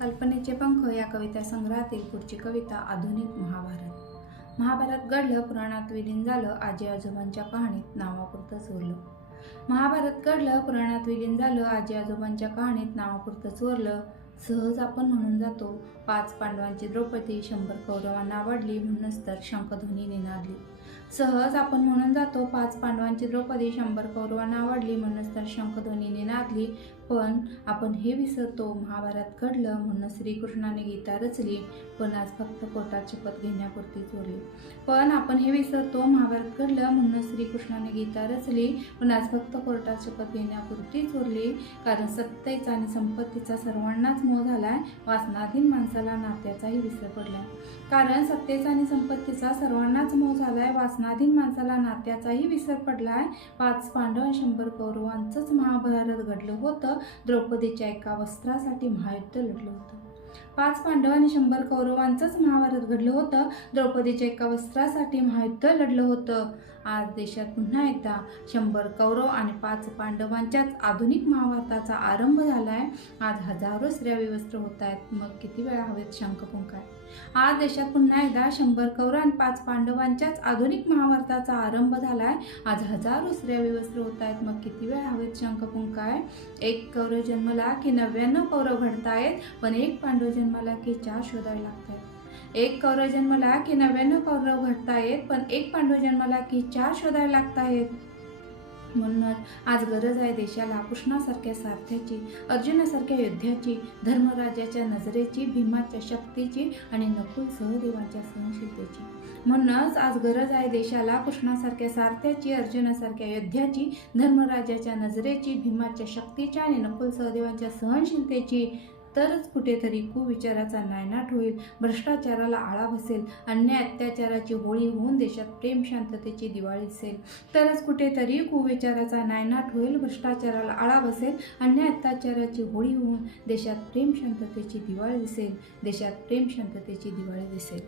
कल्पनेचे पंख या कविता संग्रहातील पुढची कविता आधुनिक महाभारत. महाभारत घडलं पुराणात विलीन झालं आजी आजोबांच्या कहाणीत नावापुरतं उरलं महाभारत घडलं पुराणात विलीन झालं आजी आजोबांच्या कहाणीत नावापुरतं उरलं सहज आपण म्हणून जातो पाच पांडवांची द्रौपदी शंभर कौरवांना आवडली म्हणूनच तर शंखध्वनी निनादली. सहज आपण म्हणून जातो पाच पांडवांची द्रौपदी शंभर कौरवांना आवडली म्हणूनच तर शंखध्वनीने नादली. पण आपण हे विसरतो महाभारत घडलं म्हणून श्रीकृष्णाने गीता रचली. पण आज फक्त पोटात शपथ घेण्यापुरती चोरली पण आपण हे विसरतो महाभारत घडलं म्हणून श्रीकृष्णाने गीता रचली. पण आज फक्त कोर्टात शपथ घेण्यापुरती चोरली. कारण सत्तेचा आणि संपत्तीचा सर्वांनाच मोह झालाय. वासनाधीन माणसाला नात्याचाही विसर पडलाय. कारण सत्तेचा आणि संपत्तीचा सर्वांनाच मोह झालाय. वासनाधीन माणसाला नात्याचाही विसर पडलाय. पाच पांडव आणि शंभर कौरवांचंच महाभारत घडलं होतं. द्रौपदीच्या एका वस्त्रासाठी महायुद्ध लढलं होतं. पाच पांडव आणि शंभर कौरवांचंच महाभारत घडलं होतं. द्रौपदीच्या एका वस्त्रासाठी महायुद्ध लढलं होतं. आज देशात पुन्हा एकदा शंभर कौरव आणि पाच पांडवांच्याच आधुनिक महाभारताचा आरंभ झाला आहे आज हजारो स्त्रिया विवस्त्र होत आहेत. मग किती वेळा हवेत शंखपुंकाय आहे आज देशात पुन्हा एकदा शंभर कौरव आणि पाच पांडवांच्याच आधुनिक महाभारताचा आरंभ झाला आहे आज हजारो स्त्रिया विवस्त्र होत आहेत. मग किती वेळा हवेत शंखपुंकाय आहे एक कौरव जन्मला की नव्याण्णव कौरव घडतायत पण एक पांडव जन्माला की चार शोधायला लागत आहेत एक कौरव जन्मला की नव्याण्णव कौरव घडतायत पण एक पांडव जन्मला की चार शोधायला लागतायत आहेत म्हणूनच आज गरज आहे देशाला कृष्णासारख्या सारथ्याची अर्जुनासारख्या योद्ध्याची धर्मराजाच्या नजरेची भीमाच्या शक्तीची आणि नकुल सहदेवाच्या सहनशीलतेची. म्हणूनच आज गरज आहे देशाला कृष्णासारख्या सारथ्याची अर्जुनासारख्या योद्ध्याची धर्मराजाच्या नजरेची भीमाच्या शक्तीच्या आणि नकुल सहदेवाच्या सहनशीलतेची. तरच कुठेतरी कुविचाराचा नायनाट होईल भ्रष्टाचाराला आळा बसेल अन्याय अत्याचाराची होळी होऊन देशात प्रेम शांततेची दिवाळी दिसेल. तरच कुठेतरी कुविचाराचा नायनाट होईल भ्रष्टाचाराला आळा बसेल अन्याय अत्याचाराची होळी होऊन देशात प्रेम शांततेची दिवाळी दिसेल देशात प्रेम शांततेची दिवाळी दिसेल.